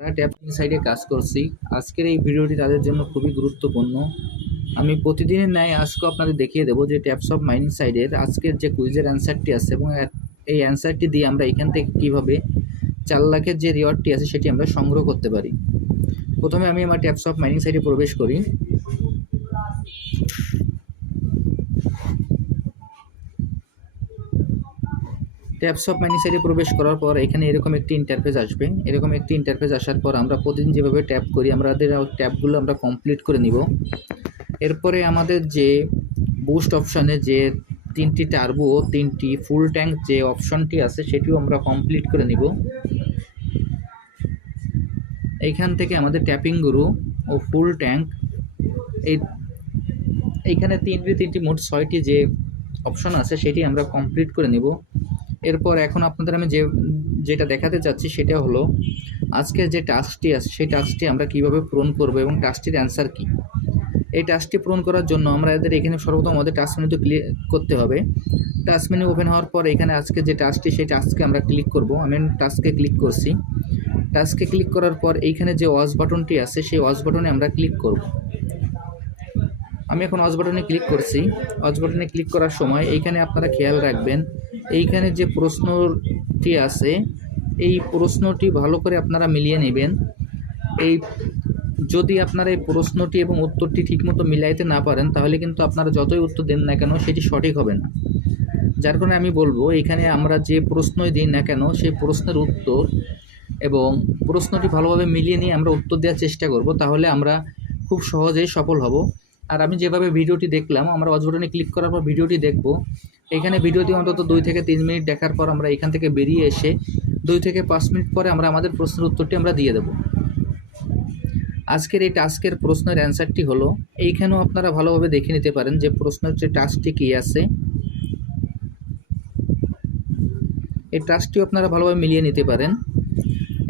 যারা ট্যাপিং সাইডে কাজ করছি। আজকের এই ভিডিওটি তাদের জন্য খুবই গুরুত্বপূর্ণ। আমি প্রতিদিনের ন্যায় আজকেও আপনাদের দেখিয়ে দেবো যে ট্যাপস অফ মাইনিং সাইডের আজকের যে কুইজের অ্যান্সারটি আছে এবং এই অ্যান্সারটি দিয়ে আমরা এখান থেকে কীভাবে চার লাখের যে রিওয়ার্ডটি আছে সেটি আমরা সংগ্রহ করতে পারি। প্রথমে আমি আমার ট্যাপস অফ মাইনিং সাইডে প্রবেশ করি। ট্যাপস অফ মাইনিং সাইডে প্রবেশ করার পর এখানে এরকম একটি ইন্টারফেস আসবে। এরকম একটি ইন্টারফেস আসার পর আমরা প্রতিদিন যেভাবে ট্যাপ করি, আমাদের ট্যাপগুলো আমরা কমপ্লিট করে নিব। এরপরে আমাদের যে বুস্ট অপশানে যে তিনটি টার্বো তিনটি ফুল ট্যাঙ্ক যে অপশনটি আছে, সেটিও আমরা কমপ্লিট করে নিব। এইখান থেকে আমাদের ট্যাপিং গুরু ও ফুল ট্যাঙ্ক এই এইখানে তিনটি তিনটি মোট ছয়টি যে অপশন আছে, সেটি আমরা কমপ্লিট করে নিব। এরপর এখন আপনাদের আমি যে, যেটা দেখাতে চাচ্ছি সেটা হলো, আজকের যে টাস্কটি আছে, সেই টাস্কটি আমরা কীভাবে পূরণ করব এবং টাস্কটির অ্যান্সার কি? এই টাস্কটি পূরণ করার জন্য আমরা এদের এখানে সর্বপ্রথম আমাদের টাস্ক মেনুতে ক্লিক করতে হবে। টাস্ক মেনু ওপেন হওয়ার পর এখানে আজকে যে টাস্কটি, সেই টাস্কে আমরা ক্লিক করব। আমি টাস্কে ক্লিক করছি। টাস্কে ক্লিক করার পর এইখানে যে ওয়াচ বাটনটি আছে, সেই ওয়াচ বাটনে আমরা ক্লিক করব। আমি এখন ওয়াচ বাটনে ক্লিক করছি। ওয়াচ বাটনে ক্লিক করার সময় এইখানে আপনারা খেয়াল রাখবেন এইখানে যে প্রশ্নটি আছে, এই প্রশ্নটি ভালো করে আপনারা মিলিয়ে নেবেন। এই যদি আপনারা এই প্রশ্নটি এবং উত্তরটি ঠিকমতো মিলাইতে না পারেন, তাহলে কিন্তু আপনারা যতই উত্তর দেন না কেন সেটি সঠিক হবে না। যার কারণে আমি বলব, এখানে আমরা যে প্রশ্নই দিই না কেন, সেই প্রশ্নের উত্তর এবং প্রশ্নটি ভালোভাবে মিলিয়ে নিয়ে আমরা উত্তর দেওয়ার চেষ্টা করব, তাহলে আমরা খুব সহজেই সফল হব। আর আমি যেভাবে ভিডিওটি দেখলাম, আমরা ওয়াচ বাটনে ক্লিক করার পর ভিডিওটি দেখব। এখানে ভিডিওটি অন্তত দুই থেকে তিন মিনিট দেখার পর আমরা এখান থেকে বেরিয়ে এসে দুই থেকে পাঁচ মিনিট পরে আমরা আমাদের প্রশ্নের উত্তরটি আমরা দিয়ে দেব। আজকের এই টাস্কের প্রশ্নের অ্যান্সারটি হলো, এইখানেও আপনারা ভালোভাবে দেখে নিতে পারেন যে প্রশ্নের যে টাস্কটি কী আছে। এই টাস্কটিও আপনারা ভালোভাবে মিলিয়ে নিতে পারেন।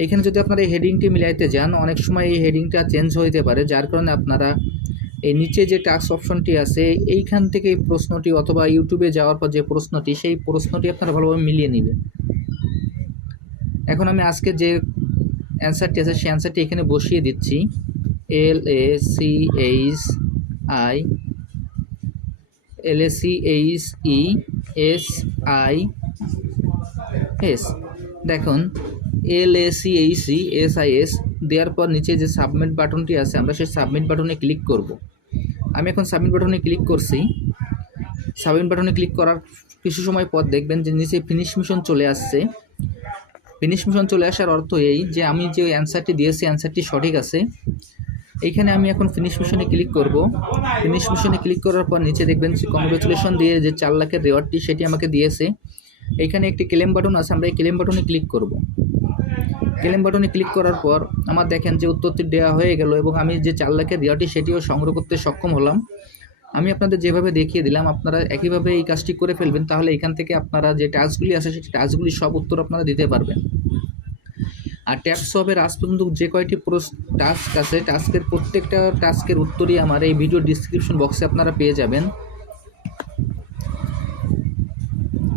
এখানে যদি আপনারা এই হেডিংটি মিলাইতে যান, অনেক সময় এই হেডিংটা চেঞ্জ হইতে পারে, যার কারণে আপনারা এই নিচে যে টাস্ক অপশনটি আছে, এইখান থেকে প্রশ্নটি অথবা ইউটিউবে যাওয়ার পর যে প্রশ্নটি, সেই প্রশ্নটি আপনারা ভালোভাবে মিলিয়ে নেবেন। এখন আমি আজকে যে অ্যান্সারটি আছে, সেই অ্যান্সারটি এখানে বসিয়ে দিচ্ছি। L A C H I L A C H E S I S দেখুন L A C H E S I S দেওয়ার পর নিচে যে সাবমিট বাটনটি আছে, আমরা সেই সাবমিট বাটনে ক্লিক করব। আমি এখন সাবমিট বাটনে ক্লিক করছি। সাবমিট বাটনে ক্লিক করার কিছু সময় পর দেখবেন যে নিচে ফিনিশ মিশন চলে আসছে। ফিনিশ মিশন চলে আসার অর্থ এই যে আমি যে অ্যান্সারটি দিয়েছি অ্যান্সারটি সঠিক আছে। এইখানে আমি এখন ফিনিশ মিশনে ক্লিক করব। ফিনিশ মিশনে ক্লিক করার পর নিচে দেখবেন যে কংগ্রেচুলেশন দিয়ে যে চার লাখের রেওয়ার্ডটি সেটি আমাকে দিয়েছে। এখানে একটি ক্লেম বাটন আছে, আমরা এই ক্লেম বাটনে ক্লিক করব। ক্লেম বাটনে ক্লিক করার পর আমার দেখেন যে উত্তরটি দেওয়া হয়ে গেল এবং আমি যে চার লাখের রেওয়ার্ডটি সেটিও সংগ্রহ করতে সক্ষম হলাম। আমি আপনাদের যেভাবে দেখিয়ে দিলাম, আপনারা একইভাবে এই কাজটি করে ফেলবেন, তাহলে এখান থেকে আপনারা যে টাস্কগুলি আছে সেই টাস্কগুলি সব উত্তর আপনারা দিতে পারবেন। আর ট্যাক্স সবের আজ পর্যন্ত যে কয়টি টাস্ক আছে, টাস্কের প্রত্যেকটা টাস্কের উত্তরই আমার এই ভিডিও ডিসক্রিপশন বক্সে আপনারা পেয়ে যাবেন।